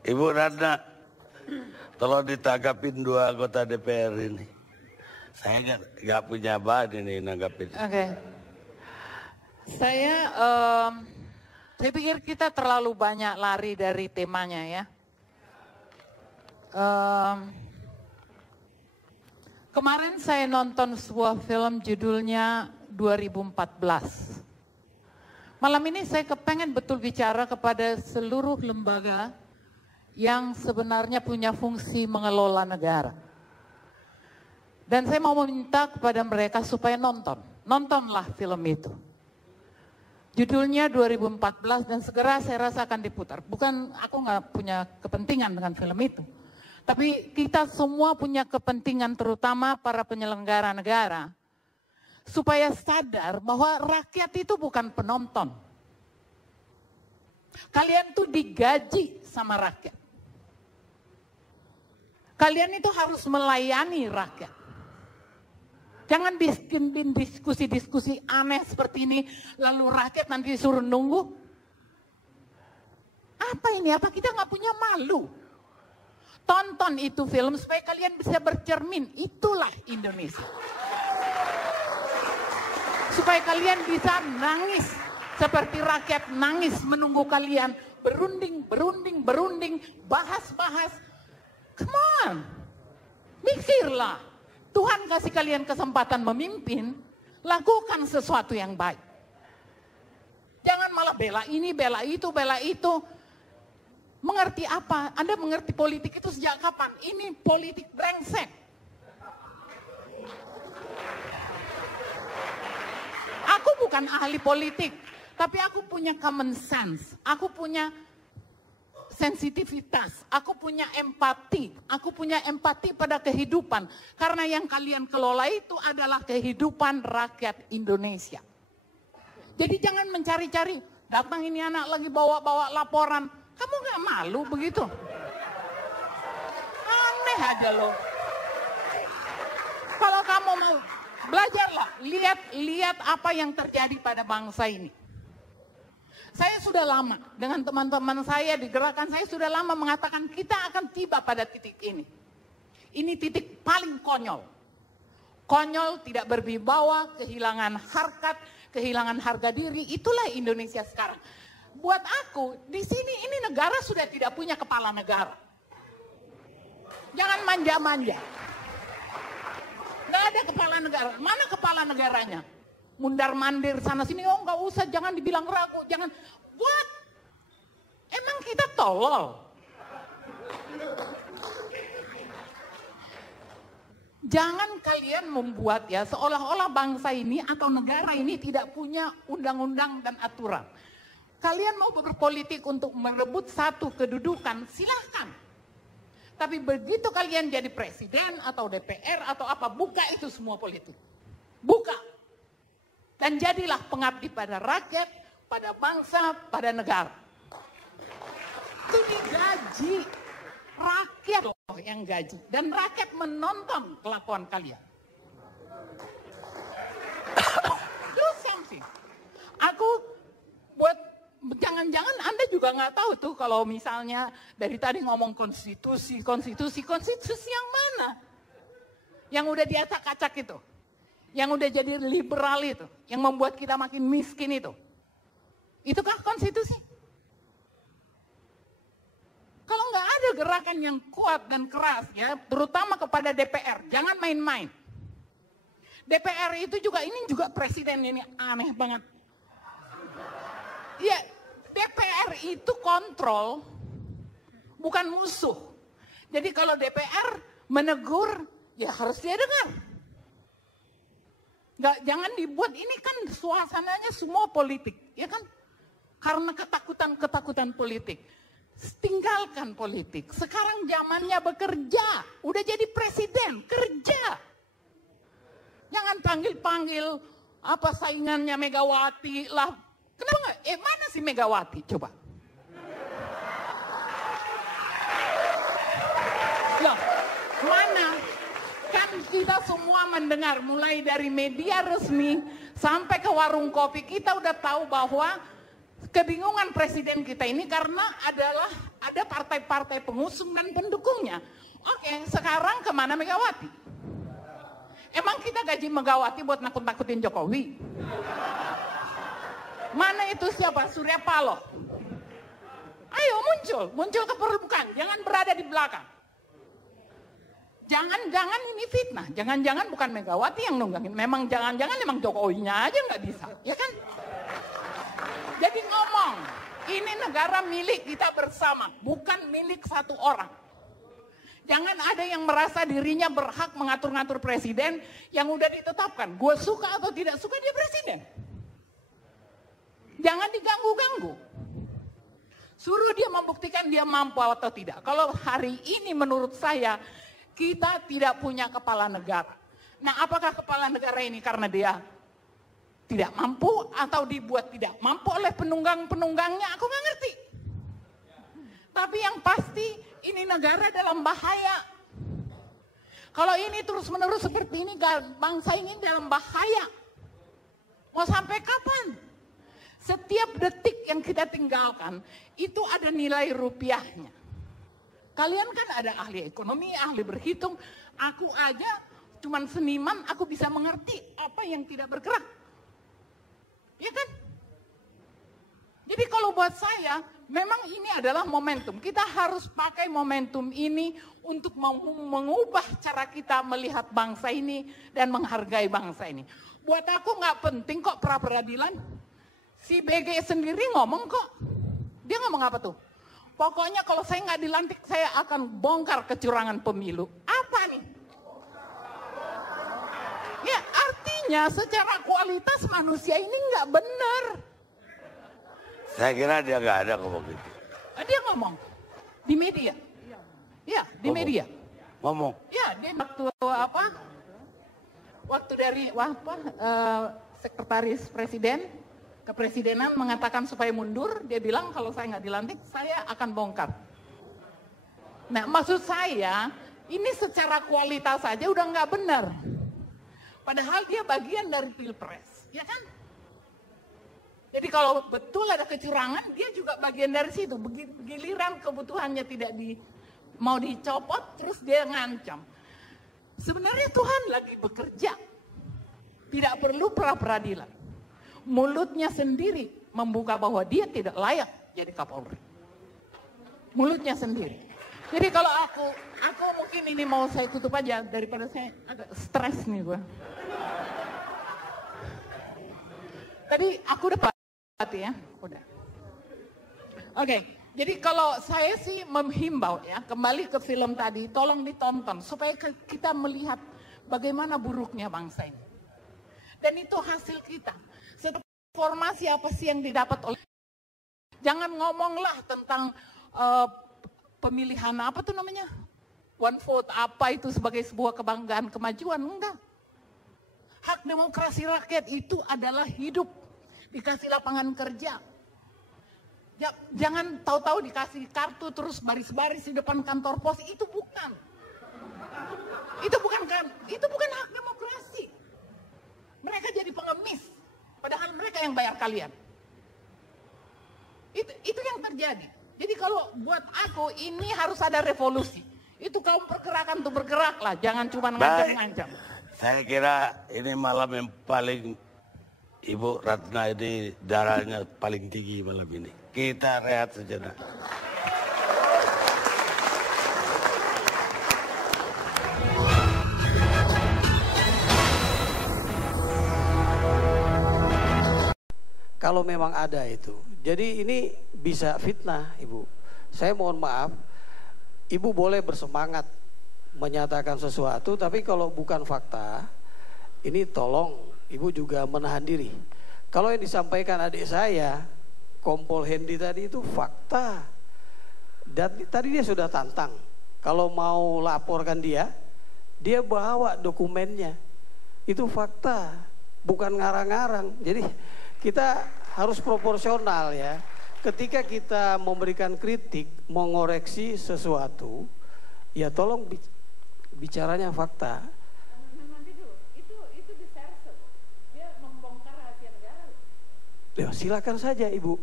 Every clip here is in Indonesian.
Ibu Ratna, tolong ditanggapin dua anggota DPR ini. Saya nggak punya bahan ini nanggapin. Oke. Saya pikir kita terlalu banyak lari dari temanya ya. Kemarin saya nonton sebuah film judulnya 2014. Malam ini saya kepengen betul bicara kepada seluruh lembaga yang sebenarnya punya fungsi mengelola negara. Dan saya mau meminta kepada mereka supaya nontonlah film itu. Judulnya 2014 dan segera saya rasa akan diputar. Bukan aku nggak punya kepentingan dengan film itu. Tapi kita semua punya kepentingan terutama para penyelenggara negara. Supaya sadar bahwa rakyat itu bukan penonton. Kalian tuh digaji sama rakyat. Kalian itu harus melayani rakyat. Jangan bikin diskusi-diskusi aneh seperti ini, lalu rakyat nanti disuruh nunggu. Apa ini? Apa kita nggak punya malu? Tonton itu film supaya kalian bisa bercermin. Itulah Indonesia. Supaya kalian bisa nangis seperti rakyat nangis menunggu kalian berunding, bahas-bahas. Come on, mikirlah. Tuhan kasih kalian kesempatan memimpin, lakukan sesuatu yang baik. Jangan malah bela ini, bela itu, bela itu. Mengerti apa? Anda mengerti politik itu sejak kapan? Ini politik brengsek. Aku bukan ahli politik, tapi aku punya common sense. Aku punya sensitivitas, aku punya empati. Aku punya empati pada kehidupan. Karena yang kalian kelola itu adalah kehidupan rakyat Indonesia. Jadi jangan mencari-cari, datang ini anak lagi bawa-bawa laporan. Kamu gak malu begitu? Aneh aja loh. Kalau kamu mau, belajarlah. Lihat apa yang terjadi pada bangsa ini. Saya sudah lama dengan teman-teman saya di gerakan saya sudah lama mengatakan kita akan tiba pada titik ini. Ini titik paling konyol. Konyol, tidak berwibawa, kehilangan harkat, kehilangan harga diri. Itulah Indonesia sekarang. Buat aku, di sini ini negara sudah tidak punya kepala negara. Jangan manja-manja. Nggak ada kepala negara. Mana kepala negaranya? Mundar-mandir sana sini, oh nggak usah, jangan dibilang ragu, jangan. What? Emang kita tolol? Jangan kalian membuat ya seolah-olah bangsa ini atau negara ini tidak punya undang-undang dan aturan. Kalian mau berpolitik untuk merebut satu kedudukan, silahkan. Tapi begitu kalian jadi presiden atau DPR atau apa, buka itu semua politik. Buka. Dan jadilah pengabdi pada rakyat, pada bangsa, pada negara. Itu digaji. Rakyat loh yang gaji. Dan rakyat menonton kelakuan kalian. Terus something. Aku buat, jangan-jangan Anda juga nggak tahu tuh kalau misalnya dari tadi ngomong konstitusi yang mana? Yang udah diacak-acak itu. Yang udah jadi liberal itu, yang membuat kita makin miskin itu. Itukah konstitusi? Kalau nggak ada gerakan yang kuat dan keras ya, terutama kepada DPR, jangan main-main. DPR itu juga, ini juga presiden ini aneh banget. Ya, DPR itu kontrol, bukan musuh. Jadi kalau DPR menegur, ya harus dia dengar. Nggak, jangan dibuat, ini kan suasananya semua politik, ya kan? Karena ketakutan politik. Tinggalkan politik. Sekarang zamannya bekerja. Udah jadi presiden, kerja. Jangan panggil-panggil apa saingannya Megawati lah. Kenapa nggak? Mana si Megawati? Coba. Loh, mana? Kan kita semua mendengar mulai dari media resmi sampai ke warung kopi, kita udah tahu bahwa kebingungan presiden kita ini karena ada partai-partai pengusung dan pendukungnya. Oke, sekarang kemana Megawati? Emang kita gaji Megawati buat nakut-nakutin Jokowi? Mana itu siapa? Surya Paloh. Ayo muncul ke permukaan, jangan berada di belakang. Jangan-jangan ini fitnah, jangan-jangan bukan Megawati yang nunggangin, memang jangan-jangan emang Jokowinya aja nggak bisa, ya kan? Jadi ngomong, ini negara milik kita bersama, bukan milik satu orang. Jangan ada yang merasa dirinya berhak mengatur-ngatur presiden yang udah ditetapkan. Gue suka atau tidak suka dia presiden. Jangan diganggu-ganggu. Suruh dia membuktikan dia mampu atau tidak. Kalau hari ini menurut saya, kita tidak punya kepala negara. Nah, apakah kepala negara ini karena dia tidak mampu atau dibuat tidak mampu oleh penunggang-penunggangnya? Aku nggak ngerti. Tapi yang pasti ini negara dalam bahaya. Kalau ini terus-menerus seperti ini, bangsa ini dalam bahaya. Mau sampai kapan? Setiap detik yang kita tinggalkan, itu ada nilai rupiahnya. Kalian kan ada ahli ekonomi, ahli berhitung. Aku aja cuman seniman, aku bisa mengerti apa yang tidak bergerak. Ya kan? Jadi kalau buat saya, memang ini adalah momentum. Kita harus pakai momentum ini untuk mengubah cara kita melihat bangsa ini dan menghargai bangsa ini. Buat aku nggak penting kok pra-peradilan. Si BG sendiri ngomong kok. Dia ngomong apa tuh? Pokoknya kalau saya nggak dilantik, saya akan bongkar kecurangan pemilu. Apa nih? Ya artinya secara kualitas manusia ini nggak benar. Saya kira dia nggak ada ngomong gitu. Dia ngomong di media. Ya di media. Ngomong. Ya dia waktu apa? Waktu dari sekretaris presiden kepresidenan mengatakan supaya mundur, dia bilang kalau saya nggak dilantik, saya akan bongkar. Nah, maksud saya, ini secara kualitas saja udah nggak benar. Padahal dia bagian dari pilpres, ya kan? Jadi kalau betul ada kecurangan, dia juga bagian dari situ. Giliran kebutuhannya tidak mau dicopot, terus dia ngancam. Sebenarnya Tuhan lagi bekerja, tidak perlu pra-peradilan. Mulutnya sendiri membuka bahwa dia tidak layak jadi Kapolri. Mulutnya sendiri. Jadi kalau aku mungkin ini mau saya tutup aja daripada saya agak stres nih gue. Tadi aku udah pati ya, udah. Oke, jadi kalau saya sih menghimbau ya, kembali ke film tadi, tolong ditonton supaya kita melihat bagaimana buruknya bangsa ini. Dan itu hasil kita. Informasi apa sih yang didapat oleh... Jangan ngomonglah tentang pemilihan apa tuh namanya? One vote apa itu sebagai sebuah kebanggaan, kemajuan. Enggak. Hak demokrasi rakyat itu adalah hidup. Dikasih lapangan kerja. Ya, jangan tahu-tahu dikasih kartu terus baris-baris di depan kantor pos. Itu bukan. Itu bukan hak demokrasi. Mereka jadi pengemis. Padahal mereka yang bayar kalian. Itu yang terjadi. Jadi kalau buat aku ini harus ada revolusi. Itu kaum pergerakan tuh bergeraklah, jangan cuma ngancam-ngancam. Saya kira ini malam yang paling Ibu Ratna ini darahnya paling tinggi malam ini. Kita rehat sejenak. Kalau memang ada itu. Jadi ini bisa fitnah, Ibu. Saya mohon maaf, Ibu boleh bersemangat menyatakan sesuatu, tapi kalau bukan fakta, ini tolong Ibu juga menahan diri. Kalau yang disampaikan adik saya, Kompol Hendy tadi itu fakta. Dan tadi dia sudah tantang. Kalau mau laporkan dia bawa dokumennya. Itu fakta, bukan ngarang-ngarang. Jadi kita harus proporsional ya. Ketika kita memberikan kritik, mengoreksi sesuatu, ya tolong bicaranya fakta. Nanti dulu, itu diserse. Dia membongkar rahasia negara. Ya silakan saja Ibu.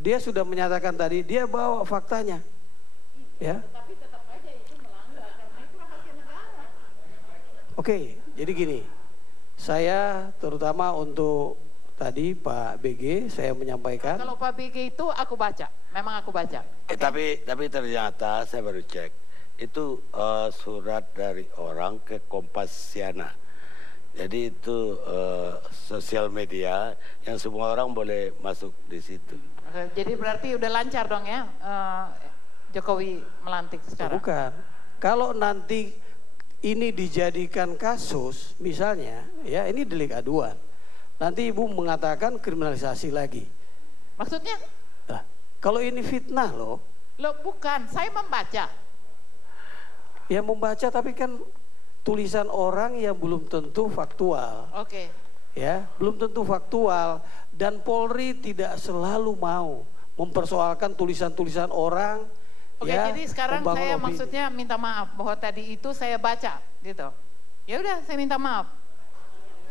Dia sudah menyatakan tadi, dia bawa faktanya. Ya. Tapi tetap aja itu melanggar karena itu rahasia negara. Oke, jadi gini, saya terutama untuk tadi Pak BG saya menyampaikan. Kalau Pak BG itu aku baca, memang aku baca. Tapi ternyata saya baru cek itu surat dari orang ke Kompasiana. Jadi itu sosial media yang semua orang boleh masuk di situ. Jadi berarti udah lancar dong ya Jokowi melantik sekarang? Bukan. Kalau nanti ini dijadikan kasus, misalnya, ya ini delik aduan. Nanti Ibu mengatakan kriminalisasi lagi. Maksudnya? Nah, kalau ini fitnah loh. Loh bukan, saya membaca. Ya membaca tapi kan tulisan orang yang belum tentu faktual. Oke. Ya, belum tentu faktual. Dan Polri tidak selalu mau mempersoalkan tulisan-tulisan orang. Oke, ya, jadi sekarang saya maksudnya minta maaf bahwa tadi itu saya baca gitu. Ya udah, saya minta maaf.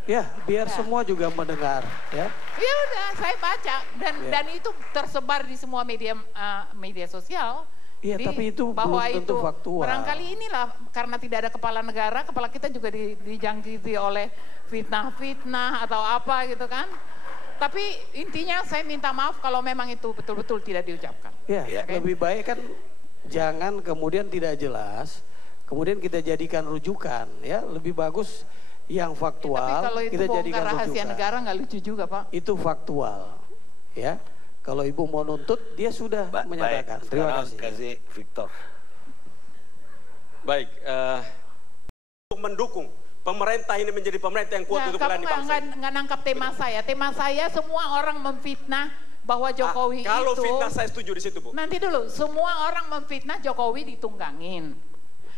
Ya, biar semua juga mendengar, ya. Ya udah, saya baca dan itu tersebar di semua media sosial. Iya, tapi itu bahwa belum tentu itu, faktual. Barangkali inilah karena tidak ada kepala negara, kepala kita juga dijangkiti oleh fitnah-fitnah atau apa gitu kan. Tapi intinya saya minta maaf kalau memang itu betul-betul tidak diucapkan. Ya, Okay? lebih baik kan jangan kemudian tidak jelas, kemudian kita jadikan rujukan, ya lebih bagus yang faktual. Tapi kalau itu kita bongkar jadikan rahasia rujukan. negara nggak lucu juga Pak. Itu faktual, ya. Kalau Ibu mau nuntut, dia sudah menyatakan. Baik, Terima kasih. kasih Victor. Baik, untuk mendukung pemerintah ini menjadi pemerintah yang kuat untuk melayani bangsa. Kamu nggak nangkap tema saya. Tema saya semua orang memfitnah bahwa Jokowi kalau itu. fitnah saya setuju di situ, Bu. Nanti dulu, semua orang memfitnah Jokowi ditunggangin.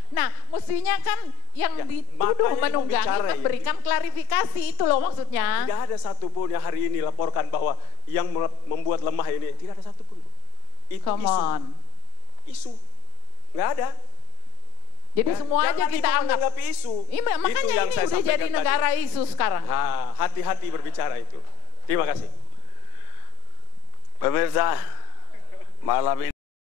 Nah, mestinya kan yang Ya, dituduh makanya Ibu menunggangi bicara memberikan klarifikasi itu loh maksudnya. Tidak ada satupun yang hari ini laporkan bahwa yang membuat lemah ini, tidak ada satupun, Bu. Itu Come on. Isu. Nggak ada. Jadi semua aja Jangan kita Ibu anggap. menanggapi isu. Iya, makanya Itu yang ini saya udah sampaikan jadi tadi. negara isu sekarang. Hati-hati berbicara itu. Terima kasih. Pemirsa, malam ini